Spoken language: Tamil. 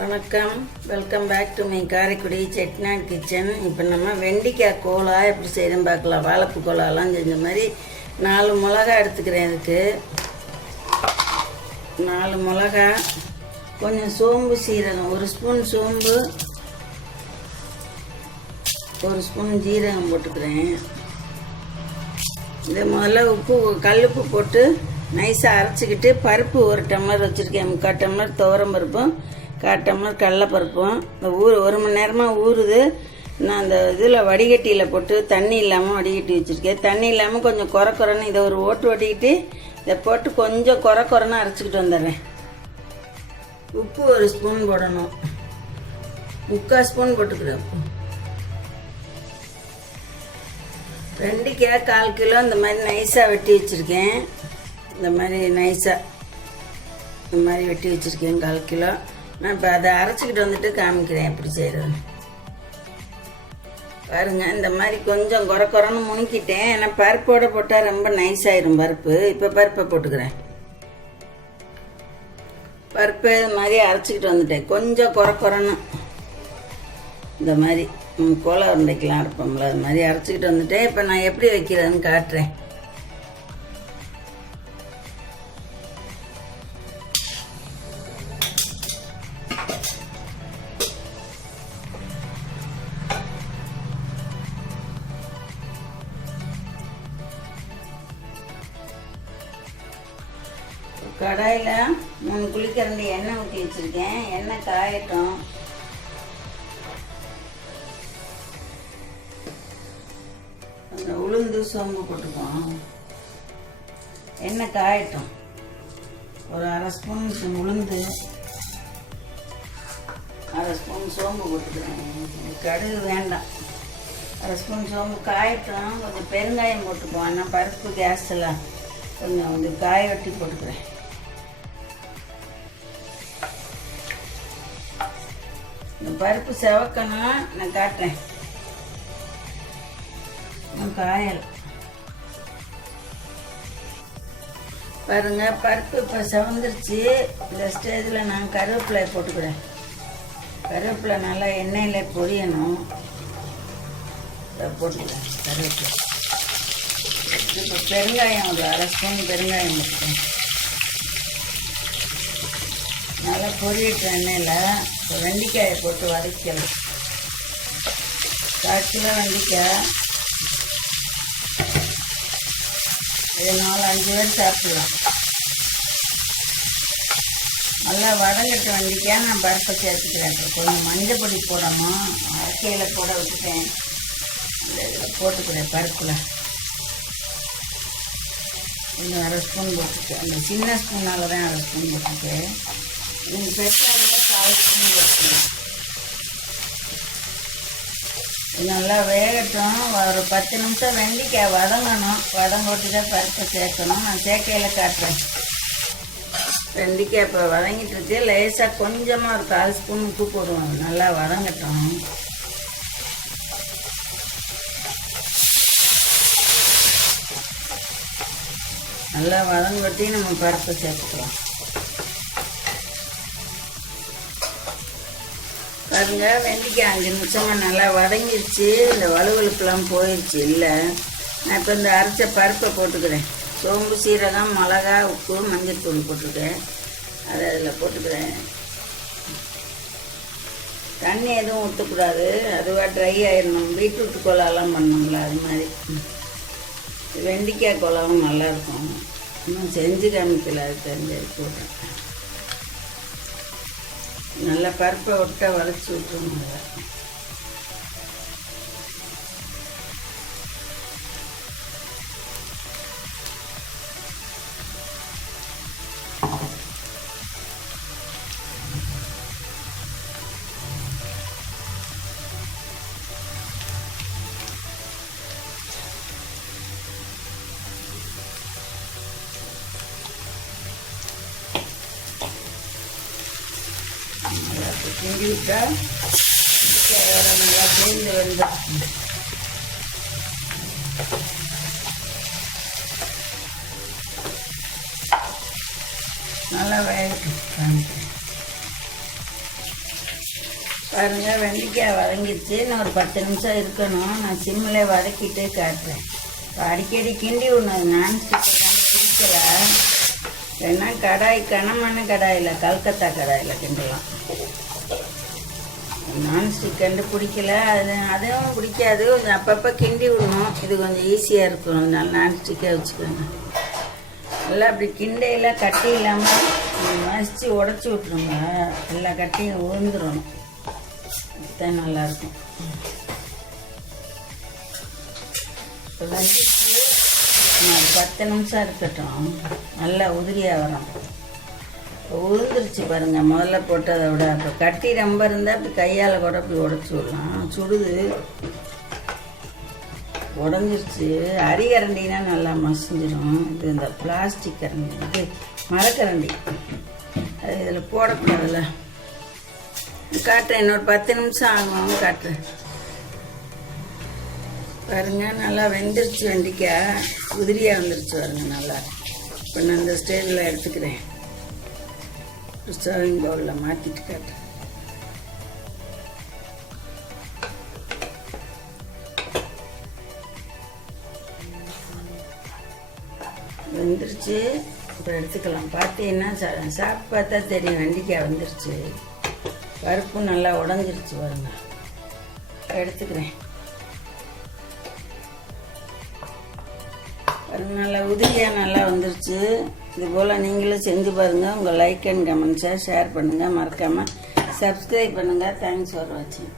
வணக்கம். Welcome back to my Karaikudi Chettinad kitchen இப்போ நம்ம வெண்டிக்காய் கோலா எப்படி செய்யணும் பார்க்கலாம். வாழைப்பு கோலாலாம் செஞ்ச மாதிரி நாலு மிளகா எடுத்துக்கிறேன் இதுக்கு. நாலு மிளகா கொஞ்சம் சோம்பு சீரகம் ஒரு ஸ்பூன் சோம்பு ஒரு ஸ்பூன் ஜீரகம் போட்டுக்கிறேன். இந்த முதல்ல உப்பு கல்லுப்பு போட்டு நைஸாக அரைச்சிக்கிட்டு பருப்பு ஒரு டம்ளர் வச்சுருக்கேன். முக்கால் டம்ளர் துவரம் பருப்பும் கால் டம்ளர் கடலப்பருப்பும் இந்த ஊர் ஒரு மணி நேரமாக ஊறுது. நான் அந்த இதில் வடிகட்டியில் போட்டு தண்ணி இல்லாமல் வடிகட்டி வச்சுருக்கேன். தண்ணி இல்லாமல் கொஞ்சம் குறை குறைன்னு இதை ஒரு ஓட்டு வடிக்கிட்டு இதை போட்டு கொஞ்சம் குறை குறைன்னு அரைச்சிக்கிட்டு வந்துடுறேன். உப்பு ஒரு ஸ்பூன் போடணும். முக்கால் ஸ்பூன் போட்டுக்கிறேன். ரெண்டு வெண்டைக்காய் கால் கிலோ இந்த மாதிரி நைஸாக வெட்டி வச்சுருக்கேன். இந்த மாதிரி நைஸாக இந்த மாதிரி வெட்டி வச்சுருக்கேன் கால் கிலோ. நான் இப்போ அதை அரைச்சிக்கிட்டு வந்துட்டு காமிக்கிறேன் எப்படி செய்கிறது பாருங்க இந்த மாதிரி கொஞ்சம் குறை குறைன்னு முணுக்கிட்டேன். ஏன்னா பருப்போடு போட்டால் ரொம்ப நைஸ் ஆயிரும் பருப்பு. இப்போ பருப்பை போட்டுக்கிறேன். பருப்பு இது மாதிரி அரைச்சிக்கிட்டு வந்துட்டேன். கொஞ்சம் குறை குறைன்னு இந்த மாதிரி ம், கோலா உருண்டைக்கெலாம் அரைப்போம்ல அது மாதிரி அரைச்சிக்கிட்டு வந்துட்டேன். இப்போ நான் எப்படி வைக்கிறதுன்னு காட்டுறேன். கடாயில் மூணு குளிக்கிறந்து எண்ணெய் ஊற்றி வச்சுருக்கேன். எண்ணெய் காயட்டும். அந்த உளுந்து சோம்பு போட்டுக்குவோம். எண்ணெய் காயட்டும். ஒரு அரை ஸ்பூன் உளுந்து அரை ஸ்பூன் சோம்பு போட்டுக்கிறேன். கடுகு வேண்டாம். அரை ஸ்பூன் சோம்பு காயட்டும். கொஞ்சம் பெருங்காயம் போட்டுக்குவோம். ஆனால் பருப்பு கேஸில் கொஞ்சம் கொஞ்சம் காய வெட்டி போட்டுக்கிறேன். பருப்பு செவக்கணும். நான் காட்டுறேன். காயல். பாருங்க பருப்பு இப்போ செவந்துருச்சு. இந்த ஸ்டேஜில் நான் கருவேப்பிலை போட்டுக்கிறேன். கருவேப்பிலை நல்லா எண்ணெயில் பொரியணும். போட்டுக்கிறேன் கருவேப்பிலை. இப்போ பெருங்காயம் ஒரு அரை ஸ்பூன் பெருங்காயம் போட்டுக்கிறேன். நல்லா பொரியட்டு எண்ணெயில் வெண்டிக்காயை போட்டு வதக்கலாம் கால் கிலோ இது நாலு அஞ்சு பேர் சாப்பிடலாம். நல்லா வதங்கட்ட வெண்டிக்காய் நான் பருப்பை சேர்த்துக்கிறேன் கொஞ்சம் மஞ்சள் பொடி போடணும் அரைக்கையில் போட விட்டுட்டேன் இதில் போட்டுக்கிறேன் பருப்பில். கொஞ்சம் அரை ஸ்பூன் போட்டுக்கு. அந்த சின்ன ஸ்பூனால் தான் அரை ஸ்பூன் போட்டுருக்கேன். நீங்கள் பெருசாக கால் ஸ்பூன் நல்லா வேகட்டும். ஒரு பத்து நிமிஷம் வெண்டிக்காய் வதங்கணும். வதங்கோட்டு தான் பருப்பை சேர்க்கணும். நான் சேர்க்கையில் காட்டுறேன். வெண்டிக்காய் இப்போ வதங்கிட்டு இருக்கு. லேசாக கொஞ்சமாக ஒரு கால் ஸ்பூன் உப்பு போடுவோம் நல்லா வதங்கட்டும். நல்லா வதங்கொட்டி நம்ம பருப்பை சேர்த்துக்கலாம். பாருங்க வெண்டைக்காய் அஞ்சு நிமிஷமாக நல்லா வதங்கிருச்சு. இந்த வலுவலுப்புலாம் போயிடுச்சு இல்லை. நான் இப்போ இந்த அரைச்ச பருப்பை போட்டுக்கிறேன். சோம்பு சீரகம் மிளகா உப்பு மஞ்சள் தூள் போட்டிருக்கேன். அதை அதில் போட்டுக்கிறேன். தண்ணி எதுவும் ஊற்றக்கூடாது. அதுவாக ட்ரை ஆயிடணும் பீட்ரூட் கோலாலாம் பண்ணோம்ல அது மாதிரி. வெண்டைக்காய் கோலாவும் நல்லாயிருக்கும். இன்னும் செஞ்சு காமிக்கல அது தெரிஞ்சு போட்டேன். நல்லா பருப்பை விட்ட வளைச்சி விட்டுருங்க. கிண்டி விட்டா நல்லா சேர்ந்து வெந்துடும் நல்லா வேகட்டும் பாருங்க. வெண்டைக்காய் வதங்கிடுச்சு. இன்னும் ஒரு பத்து நிமிஷம் இருக்கணும். நான் சிம்மில் வதக்கிட்டு காட்டுறேன். அடிக்கடி கிண்டி ஒன்று நான் பிடிக்கல வேணா கடாய் கனமான கடாயில் கல்கத்தா கடாயில் கிண்டலாம். நான்ஸ்டிக் கண்டு பிடிக்கல அது அதுவும் பிடிக்காது. கொஞ்சம் அப்பப்போ கிண்டி விடணும். இது கொஞ்சம் ஈஸியாக இருக்கும். அதனால நான்ஸ்டிக்காக வச்சுக்கோங்க. நல்லா அப்படி கிண்டையில் கட்டி இல்லாமல் மசிச்சு உடச்சி விட்ருங்க எல்லா கட்டியும் உழுந்துடணும் அதுதான் நல்லாயிருக்கும். இப்போ பத்து நிமிஷம் இருக்கட்டும். நல்லா உதிரியாக வரும். உளுந்துருச்சு பாருங்க. முதல்ல போட்டதை விட. இப்போ கட்டி ரொம்ப இருந்தால் அப்படி கையால் கூட அப்படி உடச்சி விடலாம். சுடுது. உடஞ்சிருச்சு. அரிகரண்டினா நல்லா மசிஞ்சிடும் இது இந்த பிளாஸ்டிக் கரண்டி. இது மரக்கரண்டி. அது இதில் போடக்கூடாதுல்ல. காட்டுறேன். இன்னொரு பத்து நிமிஷம் ஆகும். காட்டுறேன். பாருங்க. நல்லா வெந்துருச்சு வெண்டிக்காய். உதிரியாக வந்துருச்சு பாருங்க. நல்லா. இப்போ நான் இந்த ஸ்டேஜில் எடுத்துக்கிறேன். சர்விங் பவுலில் மாற்றிட்டு காட்டுறேன் வெந்துருச்சு. இப்போ எடுத்துக்கலாம். பார்த்தீங்கன்னா சா- சாப்பிட்டு பார்த்தா தெரியும். வெண்டிக்காய் வந்துருச்சு. பருப்பும் நல்லா உடஞ்சிருச்சு பாருங்க. எடுத்துக்கிறேன். நல்லா உதிரியாக நல்லா வந்துருச்சு. இது போல் நீங்களும் செஞ்சு பாருங்கள் உங்கள் லைக் அண்ட் கமெண்ட்ஸை ஷேர் பண்ணுங்கள் மறக்காமல் சப்ஸ்கிரைப் பண்ணுங்கள் தேங்க்ஸ் ஃபார் வாட்சிங்